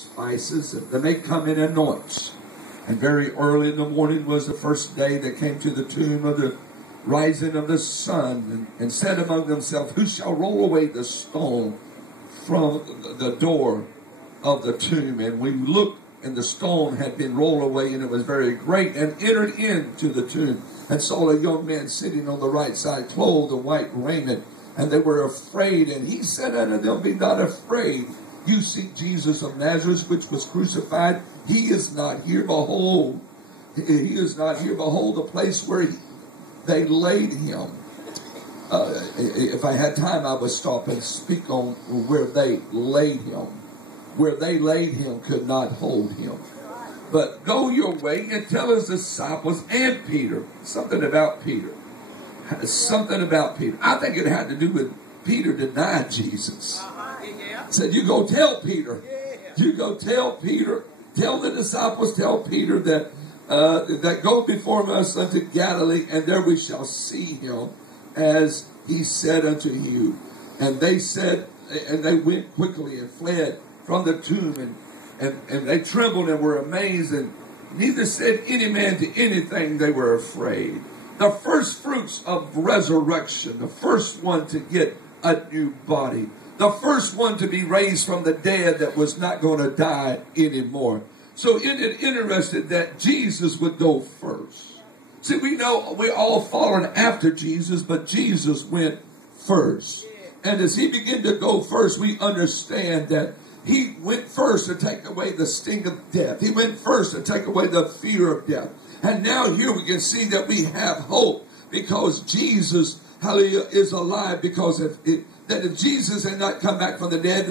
spices, and then they come in and anoint. And very early in the morning was the first day they came to the tomb of the rising of the sun, and said among themselves, who shall roll away the stone from the door of the tomb? And we looked, and the stone had been rolled away, and it was very great, and entered into the tomb, and saw a young man sitting on the right side, clothed in white raiment. And they were afraid. And he said unto them, be not afraid. You seek Jesus of Nazareth, which was crucified. He is not here. Behold, he is not here. Behold the place where they laid him. If I had time, I would stop and speak on where they laid him. Where they laid him could not hold him. But go your way and tell his disciples and Peter. Something about Peter. Something about Peter. I think it had to do with Peter denied Jesus. Said, you go tell Peter. You go tell Peter. Tell the disciples, tell Peter that go before us unto Galilee, and there we shall see him as he said unto you. And they said, and they went quickly and fled from the tomb, and they trembled and were amazed, and neither said any man to anything. They were afraid. The first fruits of resurrection, the first one to get a new body, the first one to be raised from the dead that was not going to die anymore. So isn't it interesting that Jesus would go first? See, we know we're all following after Jesus, but Jesus went first. And as he began to go first, we understand that he went first to take away the sting of death. He went first to take away the fear of death. And now here we can see that we have hope because Jesus, hallelujah, is alive. Because if Jesus had not come back from the dead,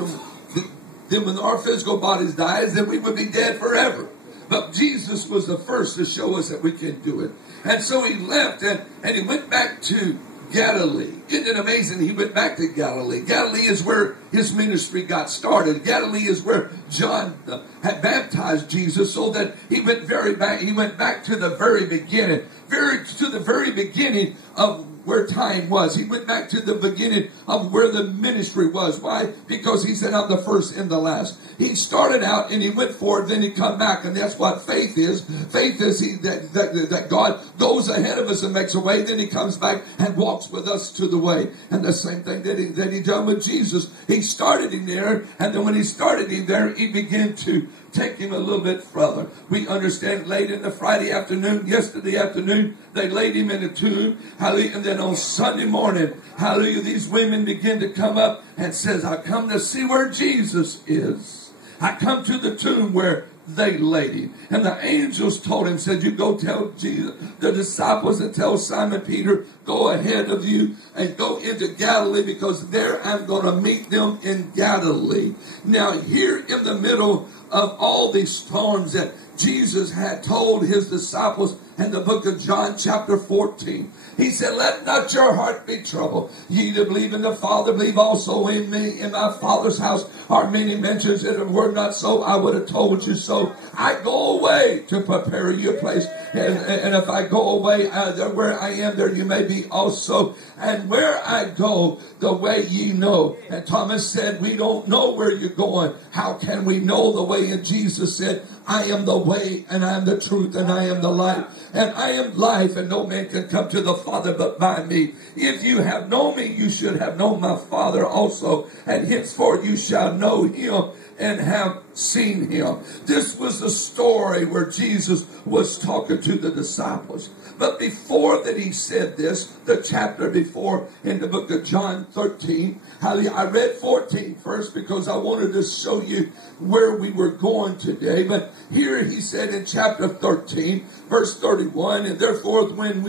then when our physical bodies dies, then we would be dead forever. But Jesus was the first to show us that we can do it. And so he left and he went back to Galilee. Isn't it amazing? He went back to Galilee. Galilee is where his ministry got started. Galilee is where John had baptized Jesus, so that he went back to the very beginning, to the very beginning of where time was. He went back to the beginning of where the ministry was. Why? Because he said, I'm the first and the last. He started out and he went forward, then he come back, and that's what faith is. Faith is that God goes ahead of us and makes a way, then he comes back and walks with us to the way. And the same thing that he done with Jesus. He started him there, and then when he started him there, he began to take him a little bit further. We understand late in the Friday afternoon, yesterday afternoon, they laid him in a tomb. Hallelujah. And then on Sunday morning, hallelujah, these women begin to come up and says, I come to see where Jesus is. I come to the tomb where they laid him. And the angels told him, said, you go tell Jesus, the disciples, and tell Simon Peter, go ahead of you and go into Galilee, because there I'm going to meet them in Galilee. Now here in the middle of all these storms that Jesus had told his disciples in the book of John chapter 14. He said, let not your heart be troubled. Ye that believe in the Father, believe also in me. In my Father's house are many mansions. If it were not so, I would have told you so. I go away to prepare you a place. And if I go away, where I am, there you may be also. And where I go, the way ye know. And Thomas said, we don't know where you're going. How can we know the way? And Jesus said, I am the way, and I am the truth, and I am the light, and I am life, and no man can come to the Father but by me. If you have known me, you should have known my Father also, and henceforth you shall know him and have seen him. This was the story where Jesus was talking to the disciples. But before that he said this, the chapter before in the book of John 13, I read 14 first because I wanted to show you where we were going today. But here he said in chapter 13, verse 31, and therefore when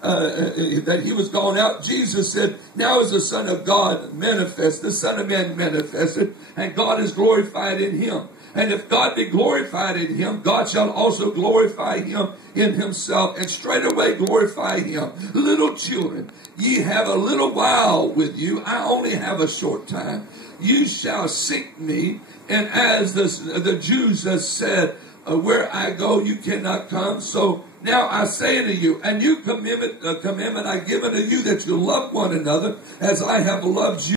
that he was gone out, Jesus said, now is the Son of God manifest, the Son of Man manifested, and God is glorified in him. And if God be glorified in him, God shall also glorify him in himself, and straightway glorify him. Little children, ye have a little while with you. I only have a short time. You shall seek me. And as the Jews have said, where I go, you cannot come. So now I say unto you, and you commandment I give unto you, that you love one another as I have loved you.